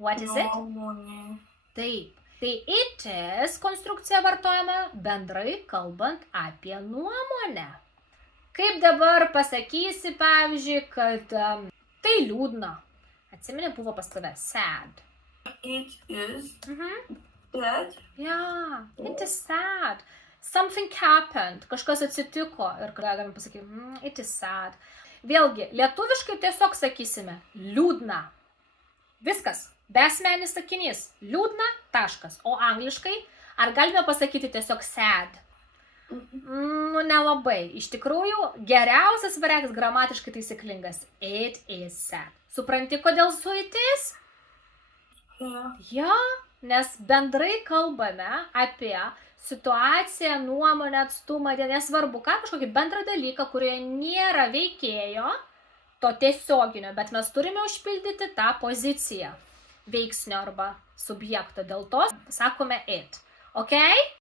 What is it? Nuomonė. Taip. Tai it is konstrukcija vartojama bendrai kalbant apie nuomonę. Kaip dabar pasakysi, pavyzdžiui, kad tai liūdna. Atsimeni, buvo pas tave sad. It is Mhm. sad. Yeah, it is sad. Something happened. Kažkas atsitiko ir galime pasakyti, it is sad. Vėlgi, lietuviškai tiesiog sakysime liūdna. Viskas. Besmenis sakinys. Liūdna, taškas. O angliškai, ar galime pasakyti tiesiog sad? Nelabai. Iš tikrųjų, geriausias variantas gramatiškai taisyklingas. It is sad. Supranti, kodėl su it is? Ja, nes bendrai kalbame apie situaciją, nuomonę, atstumą, nesvarbu ką, kažkokį bendrą dalyką, kurioje nėra veikėjo, to tiesioginio, bet mes turime užpildyti tą poziciją veiksnio arba subjekto. Dėl to sakome it. Okay?